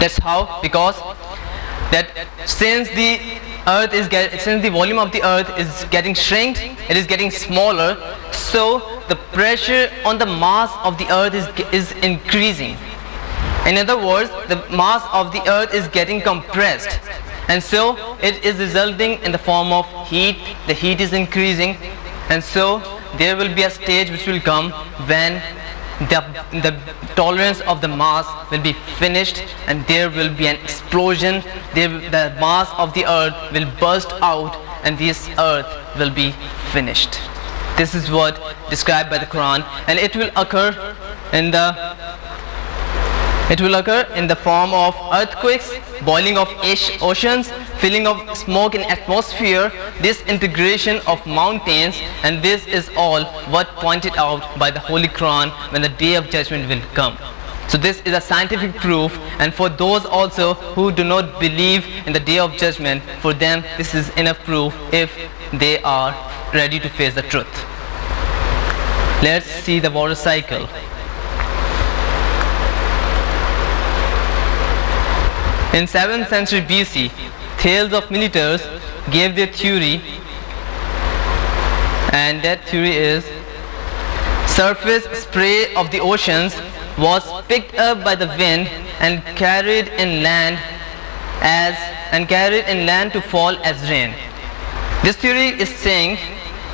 That's how, because that since the volume of the earth is getting shrinked, it is getting smaller, so the pressure on the mass of the earth is increasing. In other words, the mass of the earth is getting compressed, and so it is resulting in the form of heat. The heat is increasing, and so there will be a stage which will come when the tolerance of the mass will be finished, and there will be an explosion. The mass of the earth will burst out, and this earth will be finished. This is what described by the Quran, and it will occur in the form of earthquakes, boiling of oceans, filling of smoke in atmosphere, disintegration of mountains, and this is all what pointed out by the Holy Quran when the Day of Judgment will come. So this is a scientific proof, and for those also who do not believe in the Day of Judgment, for them this is enough proof if they are ready to face the truth. Let's see the water cycle. In 7th century BC, Thales of Miletus gave their theory, and that theory is surface spray of the oceans was picked up by the wind and carried inland to fall as rain. This theory is saying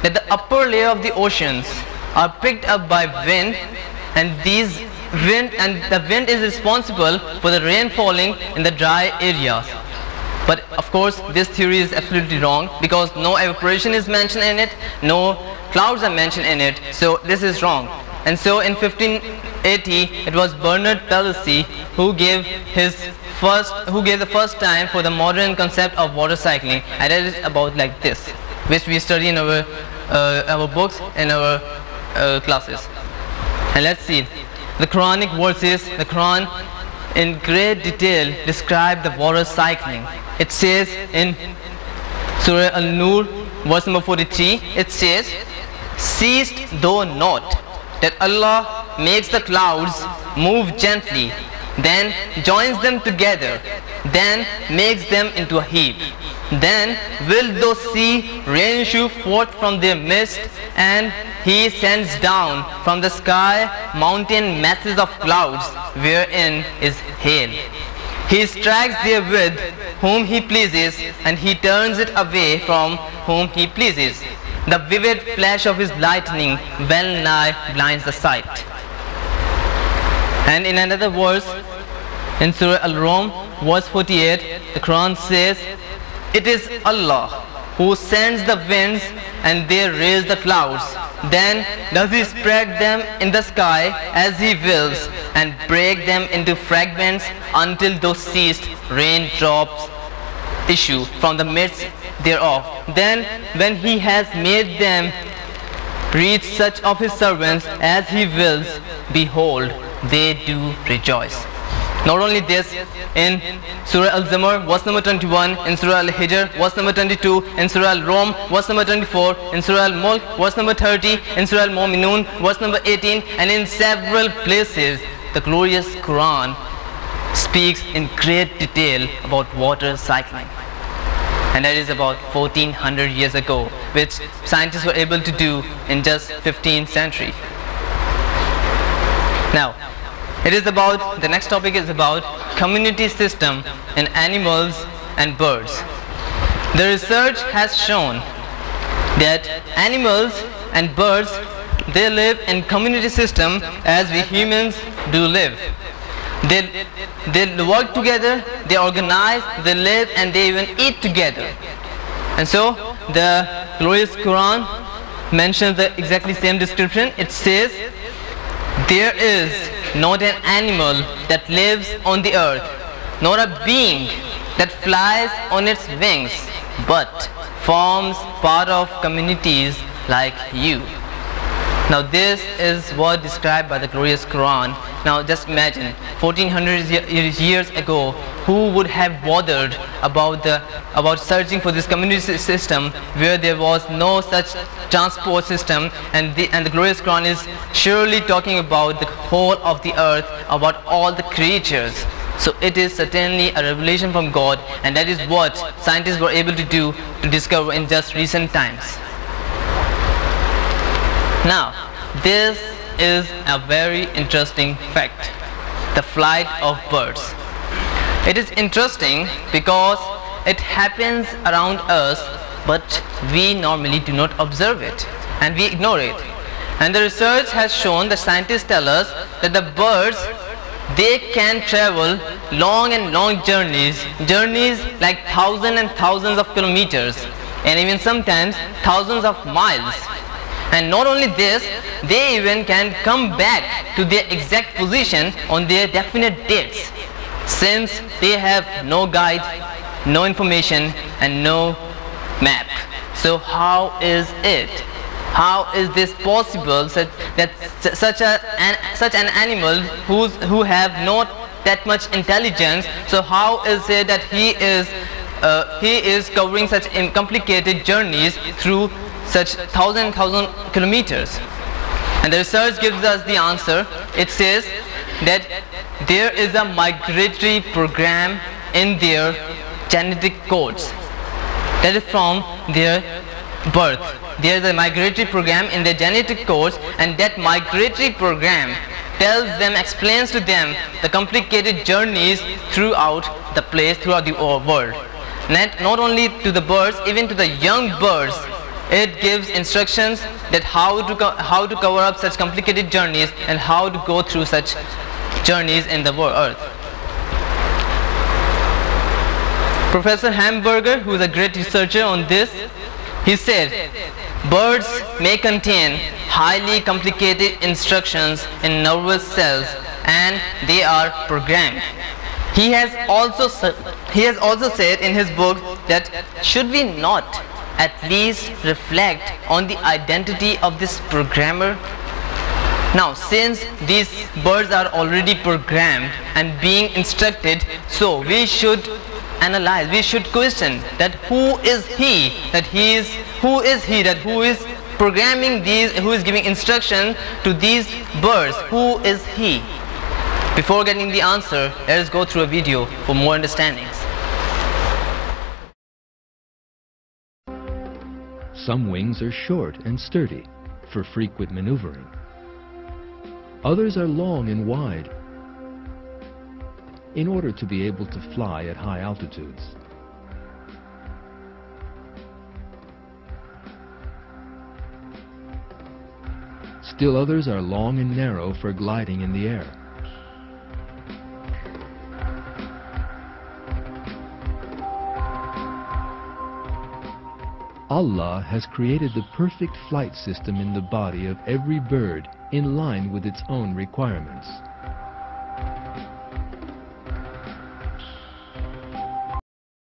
that the upper layer of the oceans are picked up by wind, and the wind is responsible for the rain falling in the dry areas. But of course this theory is absolutely wrong, because no evaporation is mentioned in it, no clouds are mentioned in it, so this is wrong. And so in 1580 it was Bernard Palissy who gave the first time for the modern concept of water cycling, and it is about like this, which we study in our books, in our classes. And let's see. The Quranic verses, the Quran in great detail describe the water cycling. It says in Surah Al-Nur, verse number 43, it says, "Seest thou not that Allah makes the clouds move gently, then joins them together, then makes them into a heap? Then wilt thou see rain issue forth from their midst, and he sends down from the sky mountain masses of clouds, wherein is hail. He strikes therewith whom he pleases, and he turns it away from whom he pleases. The vivid flash of his lightning well nigh blinds the sight." And in another verse, in Surah Al-Rum, verse 48, the Quran says, "It is Allah who sends the winds, and they raise the clouds. Then does he spread them in the sky as he wills, and break them into fragments until those ceased raindrops issue from the midst thereof. Then when he has made them reach such of his servants as he wills, behold, they do rejoice." Not only this, in Surah Al-Zumar, verse number 21, in Surah Al-Hijr, verse number 22, in Surah Al-Rum, verse number 24, in Surah Al-Mulk, verse number 30, in Surah Al-Mu'minun, verse number 18, and in several places, the glorious Quran speaks in great detail about water cycling. And that is about 1400 years ago, which scientists were able to do in just 15th century. Now, the next topic is about community system in animals and birds. The research has shown that animals and birds, they live in community system as we humans do live. They work together, they organize, they live, and they even eat together. And so the glorious Quran mentions the exactly same description. It says, "There is not an animal that lives on the earth, nor a being that flies on its wings, but forms part of communities like you." Now this is what described by the glorious Quran. Now just imagine, 1400 years ago, who would have bothered about searching for this community system where there was no such transport system, and the glorious Quran is surely talking about the whole of the earth, about all the creatures. So it is certainly a revelation from God, and that is what scientists were able to do to discover in just recent times. Now, this is a very interesting fact: the flight of birds. It is interesting because it happens around us, but we normally do not observe it and we ignore it. And the research has shown, that scientists tell us that the birds, they can travel long and long journeys like thousands and thousands of kilometers, and even sometimes thousands of miles. And not only this, they even can come back to their exact position on their definite dates, since they have no guide, no information, and no map. So how is it? How is this possible, that such an animal who have not that much intelligence, so how is it that he is covering such complicated journeys through such thousand kilometers? And the research gives us the answer. It says that there is a migratory program in their genetic codes, that is from their birth. There is a migratory program in their genetic codes, and that migratory program tells them, explains to them the complicated journeys throughout the place, throughout the world. Not only to the birds, even to the young birds, it gives instructions that how to cover up such complicated journeys and how to go through such journeys in the earth. Professor Hamburger, who is a great researcher on this, he said, birds may contain highly complicated instructions in nervous cells, and they are programmed. He has also said in his book that should we not at least reflect on the identity of this programmer? Now, since these birds are already programmed and being instructed, so we should analyze, we should question that who is he that who is programming these, who is giving instruction to these birds, who is he? Before getting the answer, let us go through a video for more understandings. Some wings are short and sturdy for frequent maneuvering. Others are long and wide in order to be able to fly at high altitudes. Still others are long and narrow for gliding in the air. Allah has created the perfect flight system in the body of every bird in line with its own requirements.